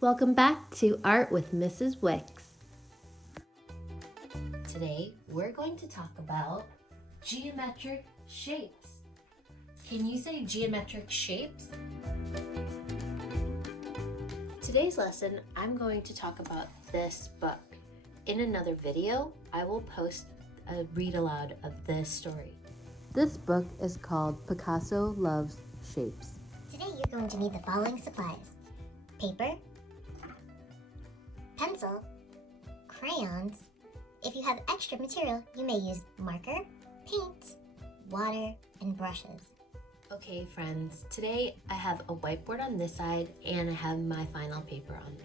Welcome back to Art with Mrs. Wicks. Today, we're going to talk about geometric shapes. Can you say geometric shapes? Today's lesson, I'm going to talk about this book. In another video, I will post a read aloud of this story. This book is called Picasso Loves Shapes. Today you're going to need the following supplies: paper, pencil, crayons. If you have extra material, you may use marker, paint, water, and brushes. Okay friends, today I have a whiteboard on this side and I have my final paper on.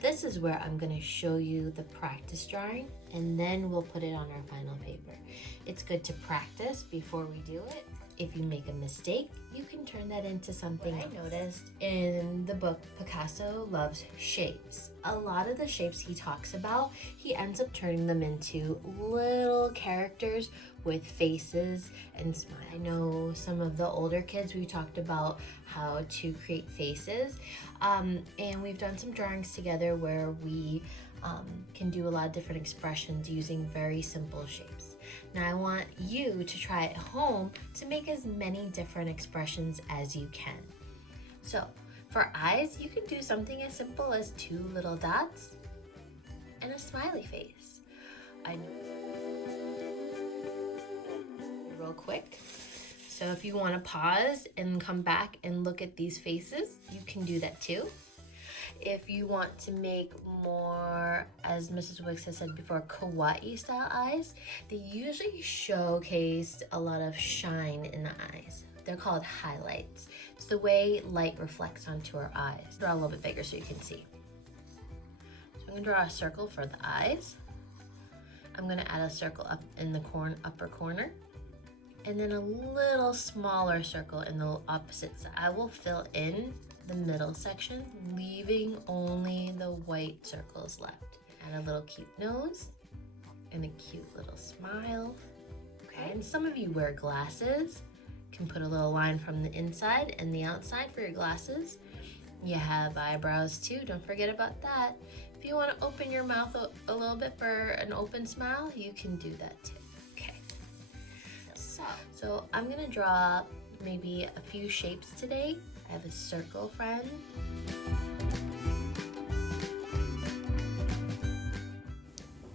This is where I'm going to show you the practice drawing and then we'll put it on our final paper. It's good to practice before we do it. If you make a mistake, you can turn that into something else. I noticed in the book Picasso Loves Shapes, a lot of the shapes he talks about, he ends up turning them into little characters with faces and smiles. I know some of the older kids, we talked about how to create faces, and we've done some drawings together where we can do a lot of different expressions using very simple shapes. Now I want you to try at home to make as many different expressions as you can. So for eyes, you can do something as simple as two little dots and a smiley face. I know. Real quick. So if you want to pause and come back and look at these faces, you can do that too. If you want to make more, as Mrs. Wicks has said before, kawaii style eyes, they usually showcase a lot of shine in the eyes. They're called highlights. It's the way light reflects onto our eyes. Draw a little bit bigger so you can see. So I'm gonna draw a circle for the eyes. I'm gonna add a circle up in the upper corner, and then a little smaller circle in the opposite side. I will fill in the middle section, leaving only the white circles left. Add a little cute nose and a cute little smile. Okay, and some of you wear glasses. You can put a little line from the inside and the outside for your glasses. You have eyebrows too, don't forget about that. If you want to open your mouth a little bit for an open smile, you can do that too. Okay, so I'm gonna draw maybe a few shapes today. I have a circle friend.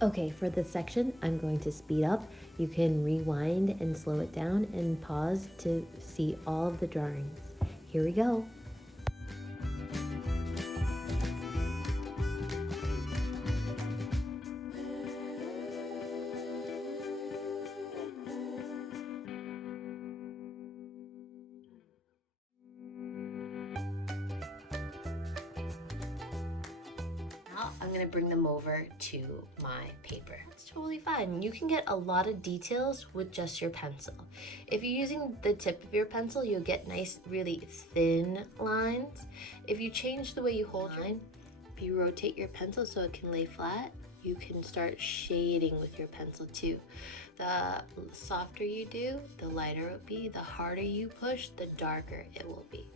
Okay, for this section, I'm going to speed up. You can rewind and slow it down and pause to see all of the drawings. Here we go. I'm gonna bring them over to my paper. It's totally fine. You can get a lot of details with just your pencil. If you're using the tip of your pencil, you'll get nice, really thin lines. If you change the way you hold your line, if you rotate your pencil so it can lay flat, you can start shading with your pencil too. The softer you do, the lighter it will be. The harder you push, the darker it will be.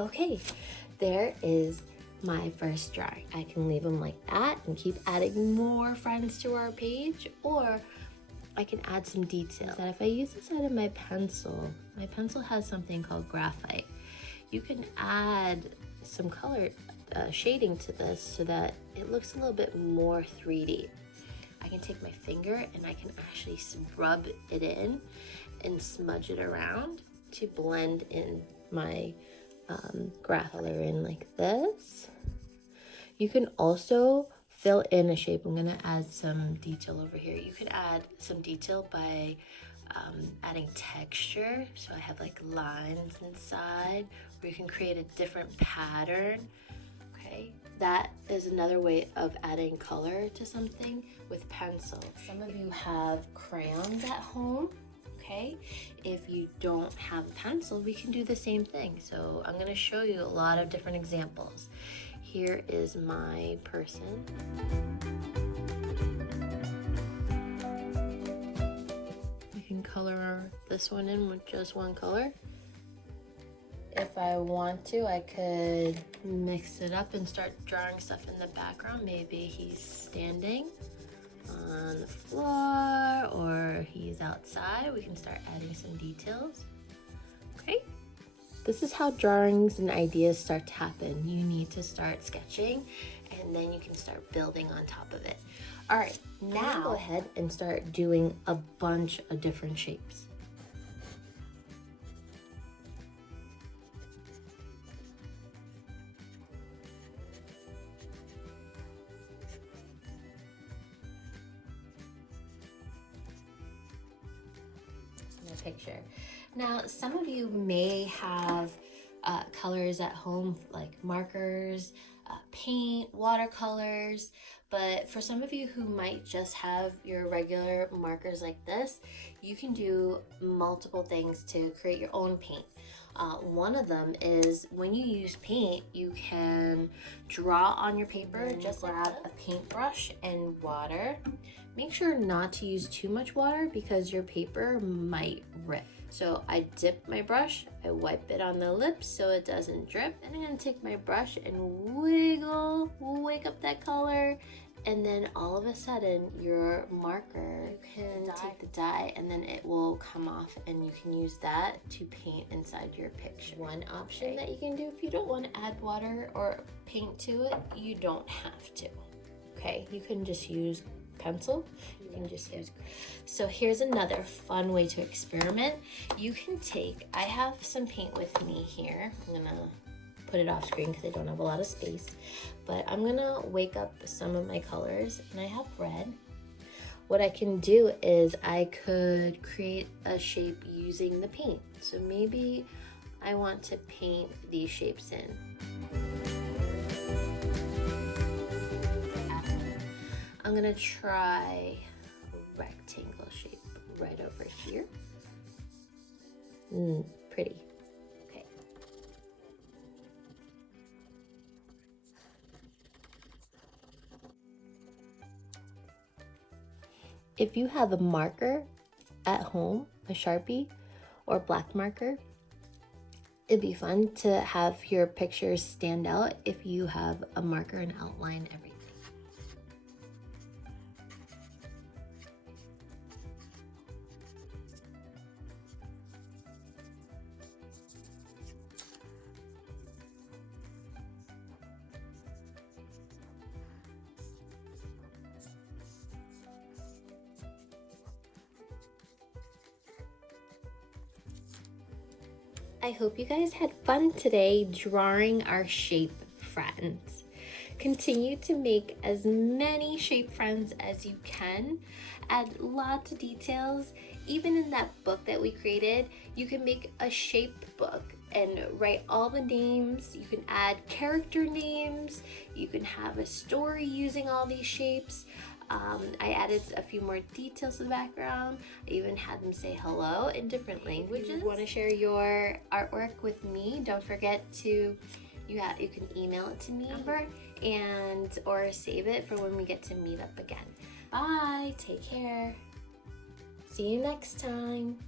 Okay, there is my first drawing. I can leave them like that and keep adding more friends to our page, or I can add some details. That if I use this side of my pencil has something called graphite. You can add some color shading to this so that it looks a little bit more 3D. I can take my finger and I can actually rub it in and smudge it around to blend in my graph color in like this. You can also fill in a shape. I'm gonna add some detail over here. You could add some detail by adding texture. So I have like lines inside, or you can create a different pattern. Okay, that is another way of adding color to something with pencil. Some of you have crayons at home, okay? If you don't have a pencil, we can do the same thing. So I'm gonna show you a lot of different examples. Here is my person. You can color this one in with just one color. If I want to, I could mix it up and start drawing stuff in the background. Maybe he's standing on the floor or he's outside. We can start adding some details. Okay. This is how drawings and ideas start to happen. You need to start sketching and then you can start building on top of it. All right, now go ahead and start doing a bunch of different shapes. Picture. Now, some of you may have colors at home like markers, paint, watercolors, but for some of you who might just have your regular markers like this, you can do multiple things to create your own paint. One of them is when you use paint, you can draw on your paper. Just grab a paintbrush and water. Make sure not to use too much water because your paper might rip. So I dip my brush, I wipe it on the lips so it doesn't drip, and I'm gonna take my brush and wake up that color, and then all of a sudden your marker, you can take the dye and then it will come off and you can use that to paint inside your picture. One option that you can do if you don't want to add water or paint to it, you don't have to. Okay, you can just use pencil. You can just use. So here's another fun way to experiment. You can take, I have some paint with me here. I'm gonna put it off screen because I don't have a lot of space, but I'm gonna wake up some of my colors, and I have red. What I can do is I could create a shape using the paint. So maybe I want to paint these shapes in. I'm gonna try a rectangle shape right over here. Pretty. Okay. If you have a marker at home, a Sharpie or black marker, it'd be fun to have your pictures stand out if you have a marker and outline everything. I hope you guys had fun today drawing our shape friends. Continue to make as many shape friends as you can. Add lots of details. Even in that book that we created, you can make a shape book and write all the names. You can add character names. You can have a story using all these shapes. I added a few more details to the background. I even had them say hello in different languages. If you want to share your artwork with me, don't forget to, you can email it to me or save it for when we get to meet up again. Bye, take care. See you next time.